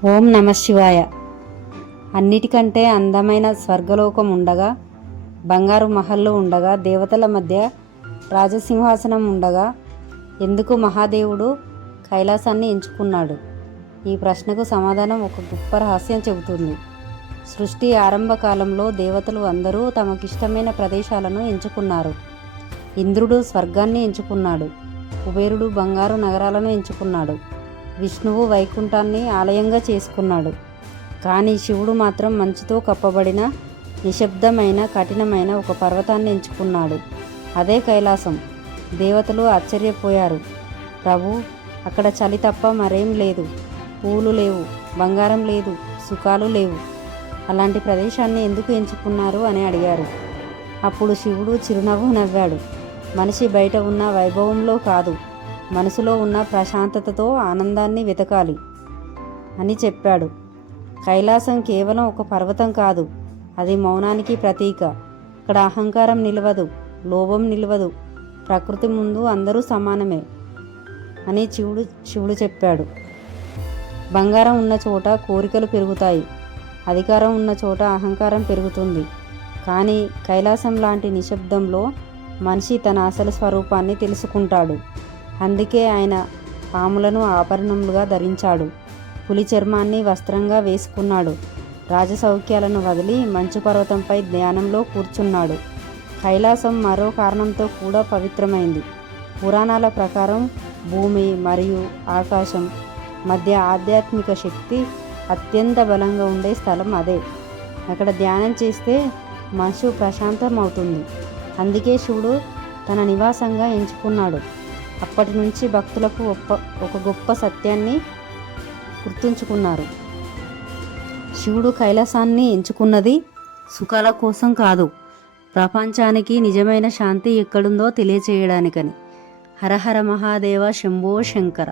ఓం నమ శివాయ. అన్నిటికంటే అందమైన స్వర్గలోకం ఉండగా, బంగారు మహల్లు ఉండగా, దేవతల మధ్య రాజసింహాసనం ఉండగా ఎందుకు మహాదేవుడు కైలాసాన్ని ఎంచుకున్నాడు? ఈ ప్రశ్నకు సమాధానం ఒక గొప్ప రహస్యం చెబుతుంది. సృష్టి ఆరంభ కాలంలో దేవతలు అందరూ తమకిష్టమైన ప్రదేశాలను ఎంచుకున్నారు. ఇంద్రుడు స్వర్గాన్ని ఎంచుకున్నాడు. కుబేరుడు బంగారు నగరాలను ఎంచుకున్నాడు. విష్ణువు వైకుంఠాన్ని ఆలయంగా చేసుకున్నాడు. కానీ శివుడు మాత్రం మంచుతో కప్పబడిన నిశ్శబ్దమైన కఠినమైన ఒక పర్వతాన్ని ఎంచుకున్నాడు. అదే కైలాసం. దేవతలు ఆశ్చర్యపోయారు. ప్రభు, అక్కడ చలి తప్ప మరేం లేదు. పూలు లేవు, బంగారం లేదు, సుఖాలు లేవు. అలాంటి ప్రదేశాన్ని ఎందుకు ఎంచుకున్నారు అని అడిగారు. అప్పుడు శివుడు చిరునవ్వు నవ్వాడు. మనిషి బయట ఉన్న వైభవంలో కాదు, మనసులో ఉన్న ప్రశాంతతతో ఆనందాన్ని వెతకాలి అని చెప్పాడు. కైలాసం కేవలం ఒక పర్వతం కాదు, అది మౌనానికి ప్రతీక. అక్కడ అహంకారం నిలవదు, లోభం నిలవదు. ప్రకృతి ముందు అందరూ సమానమే అని శివుడు చెప్పాడు. బంగారం ఉన్న చోట కోరికలు పెరుగుతాయి, అధికారం ఉన్న చోట అహంకారం పెరుగుతుంది. కానీ కైలాసం లాంటి నిశ్శబ్దంలో మనిషి తన అసలు స్వరూపాన్ని తెలుసుకుంటాడు. అందుకే ఆయన పాములను ఆభరణములుగా ధరించాడు, పులి చర్మాన్ని వస్త్రంగా వేసుకున్నాడు, రాజసౌఖ్యాలను వదిలి మంచు పర్వతంపై ధ్యానంలో కూర్చున్నాడు. కైలాసం మరో కారణంతో కూడా పవిత్రమైంది. పురాణాల ప్రకారం భూమి మరియు ఆకాశం మధ్య ఆధ్యాత్మిక శక్తి అత్యంత బలంగా ఉండే స్థలం అదే. అక్కడ ధ్యానం చేస్తే మనసు ప్రశాంతమవుతుంది. అందుకే శివుడు తన నివాసంగా ఎంచుకున్నాడు. అప్పటి నుంచి భక్తులకు ఒక గొప్ప సత్యాన్ని గుర్తుంచుకున్నారు. శివుడు కైలాసాన్ని ఎంచుకున్నది సుఖాల కోసం కాదు, ప్రపంచానికి నిజమైన శాంతి ఎక్కడుందో తెలియచేయడానికని. హరహర మహాదేవ, శంభో శంకర.